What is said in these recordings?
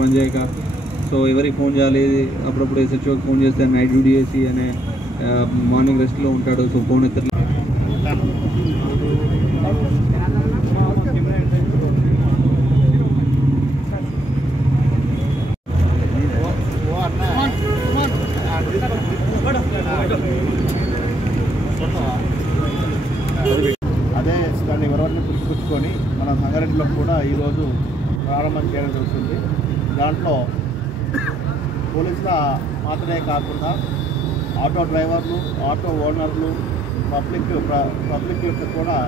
పనిచేయక so ఎవరికి phone చేయాలి, అప్పుడప్పుడు ఎస్హెచ్ఓకి ఫోన్ చేస్తే నైట్ డ్యూటీ చేసి అనే మార్నింగ్ రెస్ట్లో ఉంటాడు, సో ఫోన్ ఎత్తలేదు. అదే దాన్ని వివరాన్ని పుచ్చుకొని మన సంగారెడ్డిలో కూడా ఈరోజు ప్రారంభం చేయడం జరుగుతుంది. దాంట్లో పోలీసుల మాత్రమే కాకుండా ఆటో డ్రైవర్లు, ఆటో ఓనర్లు, పబ్లిక్ యొక్క కూడా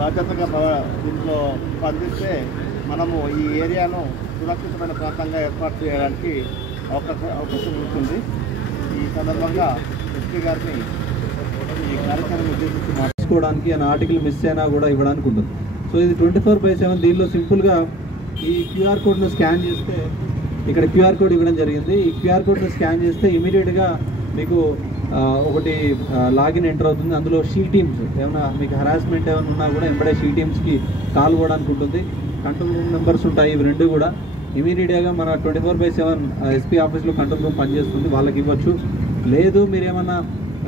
బాధ్యతగా దీంట్లో స్పందిస్తే మనము ఈ ఏరియాను సురక్షితమైన ప్రాంతంగా ఏర్పాటు చేయడానికి అవకాశం ఉంటుంది. ఈ సందర్భంగా ఎస్పీ గారిని ఈ కార్యక్రమం ఉద్దేశించి మార్చుకోవడానికి ఆ ఆర్టికల్ మిస్ అయినా కూడా ఇవ్వడానికి ఉంటుంది. సో ఇది 24/7. దీనిలో సింపుల్గా ఈ క్యూఆర్ కోడ్ను స్కాన్ చేస్తే ఇక్కడ క్యూఆర్ కోడ్ ఇవ్వడం జరిగింది. ఈ క్యూఆర్ కోడ్ను స్కాన్ చేస్తే ఇమీడియట్గా మీకు ఒకటి లాగిన్ ఎంటర్ అవుతుంది. అందులో షీ టీమ్స్ ఏమైనా మీకు హరాస్మెంట్ ఏమైనా ఉన్నా కూడా ఎంబడే షీ టీమ్స్కి కాల్ పోవడానికి ఉంటుంది. కంట్రోల్ రూమ్ నెంబర్స్ ఉంటాయి. ఇవి రెండు కూడా ఇమీడియట్గా మన 24/7 ఎస్పీ ఆఫీస్లో కంట్రోల్ రూమ్ పనిచేస్తుంది, వాళ్ళకి ఇవ్వచ్చు. లేదు మీరు ఏమన్నా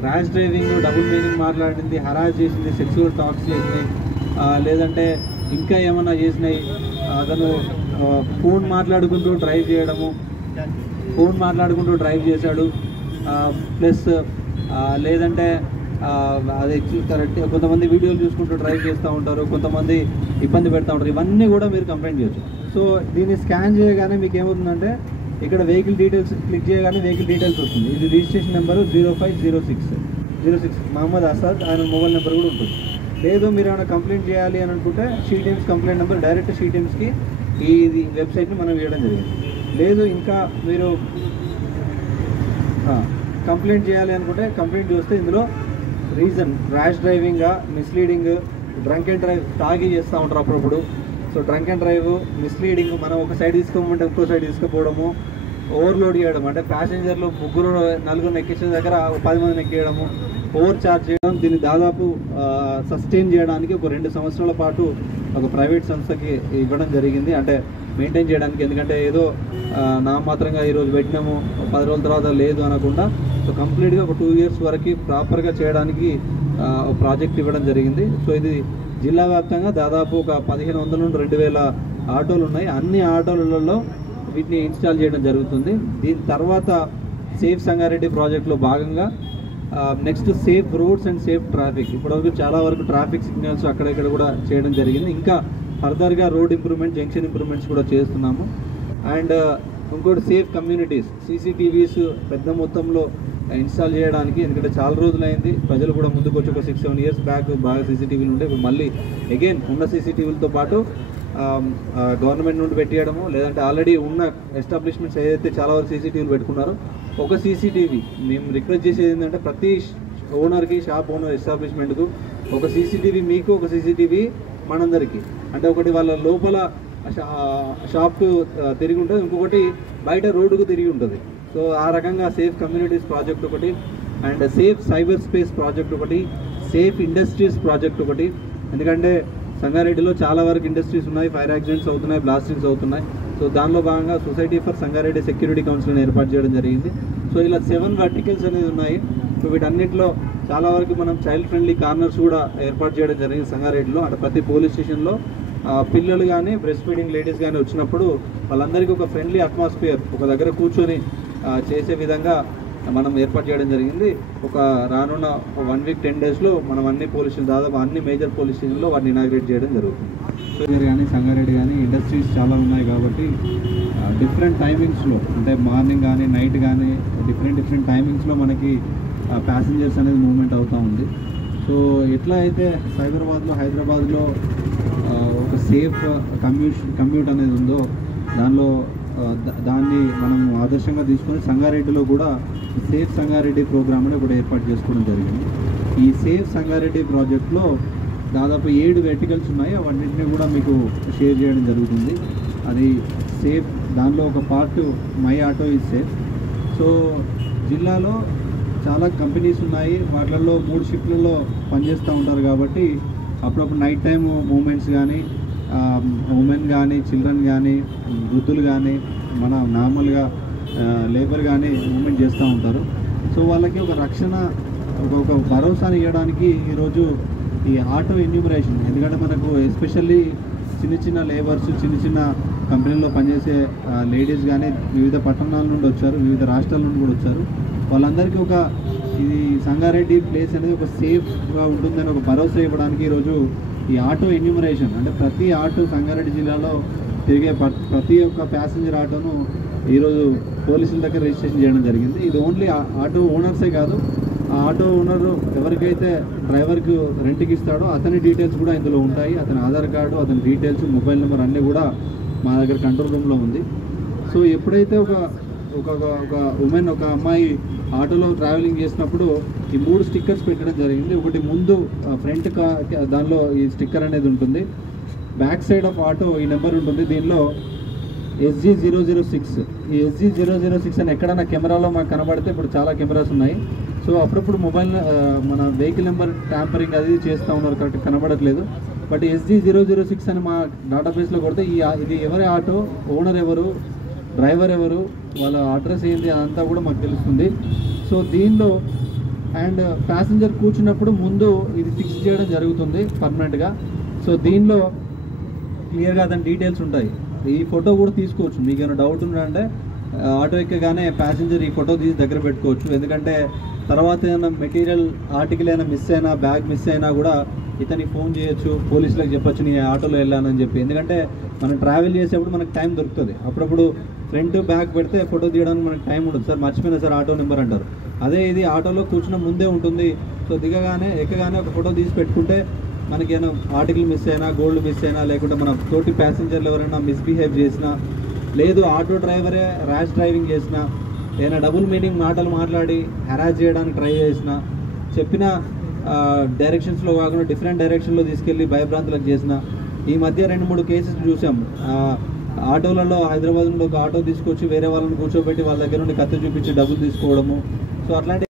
ర్యాష్ డ్రైవింగ్, డబుల్ మీనింగ్ మాట్లాడింది, హరాస్ చేసింది, సెక్సువల్ టాక్స్ చేసినాయి, లేదంటే ఇంకా ఏమైనా చేసినాయి, అతను ఫోన్ మాట్లాడుకుంటూ డ్రైవ్ చేశాడు, ప్లస్ లేదంటే అది కరెక్ట్ కొంతమంది వీడియోలు చూసుకుంటూ డ్రైవ్ చేస్తూ ఉంటారు, కొంతమంది ఇబ్బంది పెడతా ఉంటారు, ఇవన్నీ కూడా మీరు కంప్లైంట్ చేయొచ్చు. సో దీన్ని స్కాన్ చేయగానే మీకు ఏమవుతుందంటే ఇక్కడ వెహికల్ డీటెయిల్స్ క్లిక్ చేయగానే వెహికల్ డీటెయిల్స్ వస్తుంది. ఇది రిజిస్ట్రేషన్ నెంబరు 0506 మహమ్మద్ అసాద్, ఆయన మొబైల్ నెంబర్ కూడా ఉంటుంది. లేదు మీరు ఏమైనా కంప్లైంట్ చేయాలి అని అనుకుంటే she teams complaint number direct she టీమ్స్కి ఈ వెబ్సైట్ని మనం ఇవ్వడం జరిగింది. లేదు ఇంకా మీరు కంప్లైంట్ చేయాలి అనుకుంటే కంప్లైంట్ చూస్తే ఇందులో రీజన్ ర్యాష్ డ్రైవింగ్గా, మిస్లీడింగ్, డ్రంక్ అండ్ డ్రైవ్, తాగి చేస్తూ ఉంటారు అప్పుడప్పుడు. So drunk and drive, misleading, మనం ఒక సైడ్ తీసుకోమంటే ఇంకో సైడ్ తీసుకుపోవడము, ఓవర్లోడ్ చేయడం, అంటే ప్యాసింజర్లు 3-4 ఎక్కించిన దగ్గర 10 మందిని ఎక్కేయడము, ఓవర్ ఛార్జ్ చేయడం. దీన్ని దాదాపు సస్టైన్ చేయడానికి ఒక 2 సంవత్సరాల పాటు ఒక ప్రైవేట్ సంస్థకి ఇవ్వడం జరిగింది, అంటే మెయింటైన్ చేయడానికి. ఎందుకంటే ఏదో నామాత్రంగా ఈరోజు పెట్టినాము 10 రోజుల తర్వాత లేదు అనకుండా సో కంప్లీట్గా ఒక 2 years వరకు ప్రాపర్గా చేయడానికి ప్రాజెక్ట్ ఇవ్వడం జరిగింది. సో ఇది జిల్లా వ్యాప్తంగా దాదాపు ఒక 1500 నుండి 2000 ఆటోలు ఉన్నాయి. అన్ని ఆటోలలో వీటిని ఇన్స్టాల్ చేయడం జరుగుతుంది. దీని తర్వాత సేఫ్ సంగారెడ్డి ప్రాజెక్టులో భాగంగా next safe roads and safe traffic. ఇప్పటివరకు చాలా వరకు ట్రాఫిక్ సిగ్నల్స్ అక్కడెక్కడ కూడా చేయడం జరిగింది. ఇంకా ఫర్దర్గా రోడ్ ఇంప్రూవ్మెంట్, జంక్షన్ ఇంప్రూవ్మెంట్స్ కూడా చేస్తున్నాము. అండ్ ఇంకోటి సేఫ్ కమ్యూనిటీస్, CCTVs పెద్ద మొత్తంలో ఇన్స్టాల్ చేయడానికి. ఎందుకంటే చాలా రోజులైంది, ప్రజలు కూడా ముందుకు వచ్చి ఒక 6-7 years బ్యాక్ బాగా CCTVలు ఉంటే ఇప్పుడు మళ్ళీ అగైన్ ఉన్న CCTVలతో పాటు గవర్నమెంట్ నుండి పెట్టేయడము, లేదంటే ఆల్రెడీ ఉన్న ఎస్టాబ్లిష్మెంట్స్ ఏదైతే చాలా వరకు CCTVలు పెట్టుకున్నారో ఒక CCTV మేము రిక్వెస్ట్ చేసేది ఏంటంటే ప్రతి ఓనర్కి, షాప్ ఓనర్ ఎస్టాబ్లిష్మెంట్కు ఒక CCTV, మీకు ఒక CCTV మనందరికీ. అంటే ఒకటి వాళ్ళ లోపల షాప్కు తిరిగి ఉంటుంది, ఇంకొకటి బయట రోడ్డుకు తిరిగి ఉంటుంది. సో ఆ రకంగా సేఫ్ కమ్యూనిటీస్ ప్రాజెక్ట్ ఒకటి, and safe cyber space project ఒకటి, సేఫ్ ఇండస్ట్రీస్ ప్రాజెక్ట్ ఒకటి. ఎందుకంటే సంగారెడ్డిలో చాలా వరకు ఇండస్ట్రీస్ ఉన్నాయి, ఫైర్ యాక్సిడెంట్స్ అవుతున్నాయి, బ్లాస్టింగ్స్ అవుతున్నాయి. సో దానిలో భాగంగా సొసైటీ ఫర్ సంగారెడ్డి సెక్యూరిటీ కౌన్సిల్ని ఏర్పాటు చేయడం జరిగింది. సో ఇలా 7 verticals అనేది ఉన్నాయి. సో వీటన్నిటిలో చాలా వరకు మనం చైల్డ్ ఫ్రెండ్లీ కార్నర్స్ కూడా ఏర్పాటు చేయడం జరిగింది సంగారెడ్డిలో. అంటే ప్రతి పోలీస్ స్టేషన్లో పిల్లలు కానీ, బ్రెస్ట్ ఫీడింగ్ లేడీస్ కానీ వచ్చినప్పుడు వాళ్ళందరికీ ఒక ఫ్రెండ్లీ అట్మాస్ఫియర్, ఒక దగ్గర కూర్చొని చేసే విధంగా మనం ఏర్పాటు చేయడం జరిగింది. ఒక రానున్న 1 week 10 daysలో మనం అన్ని పోలీస్ స్టేషన్, దాదాపు అన్ని మేజర్ పోలీస్ స్టేషన్లో వాటిని ఇనాగ్రేట్ చేయడం జరుగుతుంది. సో కానీ సంగారెడ్డి కానీ ఇండస్ట్రీస్ చాలా ఉన్నాయి కాబట్టి డిఫరెంట్ టైమింగ్స్లో, అంటే మార్నింగ్ కానీ నైట్ కానీ డిఫరెంట్ టైమింగ్స్లో మనకి ప్యాసింజర్స్ అనేది మూవ్మెంట్ అవుతూ ఉంది. సో ఎట్లా అయితే హైదరాబాద్లో ఒక సేఫ్ కమ్యూట్ అనేది ఉందో దాన్ని మనం ఆదర్శంగా తీసుకొని సంగారెడ్డిలో కూడా సేఫ్ సంగారెడ్డి ప్రోగ్రామ్ అని కూడా ఏర్పాటు చేసుకోవడం జరిగింది. ఈ సేఫ్ సంగారెడ్డి ప్రాజెక్ట్లో దాదాపు 7 verticals ఉన్నాయి. అవన్నింటినీ కూడా మీకు షేర్ చేయడం జరుగుతుంది. అది సేఫ్, దానిలో ఒక part my auto is safe. So జిల్లాలో చాలా కంపెనీస్ ఉన్నాయి, వాటిల్లో 3 షిఫ్ట్లలో పనిచేస్తూ ఉంటారు కాబట్టి అప్పుడప్పుడు నైట్ టైం మూమెంట్స్ కానీ, ఉమెన్ కానీ, చిల్డ్రన్ కానీ, వృద్ధులు కానీ, మన నార్మల్గా లేబర్ కానీ మూమెంట్ చేస్తూ ఉంటారు. సో వాళ్ళకి ఒక రక్షణ, ఒక భరోసాని ఇవ్వడానికి ఈరోజు ఈ ఆటో ఎన్యూమరేషన్, ఎందుకంటే మనకు ఎస్పెషల్లీ చిన్న లేబర్స్, చిన్న కంపెనీల్లో పనిచేసే లేడీస్ కానీ వివిధ పట్టణాల నుండి వచ్చారు, వివిధ రాష్ట్రాల నుండి కూడా వచ్చారు. వాళ్ళందరికీ ఇది సంగారెడ్డి ప్లేస్ అనేది ఒక సేఫ్గా ఉంటుందని ఒక భరోసా ఇవ్వడానికి ఈరోజు ఈ ఆటో ఎన్యూమరేషన్, అంటే ప్రతి ఆటో సంగారెడ్డి జిల్లాలో తిరిగే ప్రతి ఒక్క ప్యాసింజర్ ఆటోను ఈరోజు పోలీసుల దగ్గర రిజిస్ట్రేషన్ చేయడం జరిగింది. ఇది ఓన్లీ ఆటో ఓనర్సే కాదు, ఆ ఆటో ఓనర్ ఎవరికైతే డ్రైవర్కి రెంట్కి ఇస్తాడో అతని డీటెయిల్స్ కూడా ఇందులో ఉంటాయి. అతని ఆధార్ కార్డు, అతని డీటెయిల్స్, మొబైల్ నెంబర్ అన్నీ కూడా మా దగ్గర కంట్రోల్ రూమ్లో ఉంది. సో ఎప్పుడైతే ఒక ఉమెన్, ఒక అమ్మాయి ఆటోలో ట్రావెలింగ్ చేసినప్పుడు ఈ 3 స్టిక్కర్స్ పెట్టడం జరిగింది. ఒకటి ముందు ఫ్రంట్ దానిలో ఈ స్టిక్కర్ అనేది ఉంటుంది, బ్యాక్ సైడ్ ఆఫ్ ఆటో ఈ నెంబర్ ఉంటుంది. దీనిలో SG006, ఈ SG006 అని ఎక్కడైనా కెమెరాలో మాకు కనబడితే, ఇప్పుడు చాలా కెమెరాస్ ఉన్నాయి, సో అప్పుడప్పుడు మొబైల్ మన వెహికల్ నెంబర్ ట్యాంపరింగ్ అది చేస్తూ ఉన్నారు, కరెక్ట్ కనబడట్లేదు. బట్ SG006 అని మా డేటాబేస్లో కొడితే ఇది ఎవరి ఆటో, ఓనర్ ఎవరు, డ్రైవర్ ఎవరు, వాళ్ళ అడ్రస్ ఏంటి అదంతా కూడా మాకు తెలుస్తుంది. సో దీనిలో అండ్ ప్యాసింజర్ కూర్చున్నప్పుడు ముందు ఇది ఫిక్స్ చేయడం జరుగుతుంది పర్మనెంట్గా. సో దీనిలో క్లియర్గా అతని డీటెయిల్స్ ఉంటాయి. ఈ ఫోటో కూడా తీసుకోవచ్చు, మీకు ఏమైనా డౌట్ ఉందంటే ఆటో ఎక్కగానే ప్యాసింజర్ ఈ ఫోటో తీసి దగ్గర పెట్టుకోవచ్చు. ఎందుకంటే తర్వాత ఏమైనా మెటీరియల్ ఆర్టికల్ అయినా మిస్ అయినా, బ్యాగ్ మిస్ అయినా కూడా ఇతనికి ఫోన్ చేయొచ్చు, పోలీసులకు చెప్పొచ్చు నేను ఆటోలో వెళ్ళానని చెప్పి. ఎందుకంటే మనం ట్రావెల్ చేసేప్పుడు మనకు టైం దొరుకుతుంది, అప్పుడప్పుడు ఫ్రంట్ బ్యాగ్ పెడితే ఫోటో తీయడానికి మనకు టైం ఉండదు. సార్ మర్చిపోయినా సార్ ఆటో నెంబర్ అంటారు. అదే ఇది ఆటోలో కూర్చున్న ముందే ఉంటుంది. సో ఎక్కగానే ఒక ఫోటో తీసి పెట్టుకుంటే మనకి ఏమైనా ఆర్టికల్ మిస్ అయినా, గోల్డ్ మిస్ అయినా, లేకుంటే మన తోటి ప్యాసింజర్లు ఎవరైనా మిస్బిహేవ్ చేసినా, లేదు ఆటో డ్రైవరే ర్యాష్ డ్రైవింగ్ చేసినా, ఏదైనా డబుల్ మీనింగ్ మాటలు మాట్లాడి హెరాస్ చేయడానికి ట్రై చేసినా, చెప్పిన డైరెక్షన్స్లో కాకుండా డిఫరెంట్ డైరెక్షన్లో తీసుకెళ్ళి భయభ్రాంతులకు చేసిన, ఈ మధ్య 2-3 కేసెస్ చూసాం. ఆటోలలో హైదరాబాద్ నుండి ఒక ఆటో తీసుకొచ్చి వేరే వాళ్ళని కూర్చోబెట్టి వాళ్ళ దగ్గర నుండి కత్తి చూపించి డబ్బులు తీసుకోవడము. సో అట్లాంటి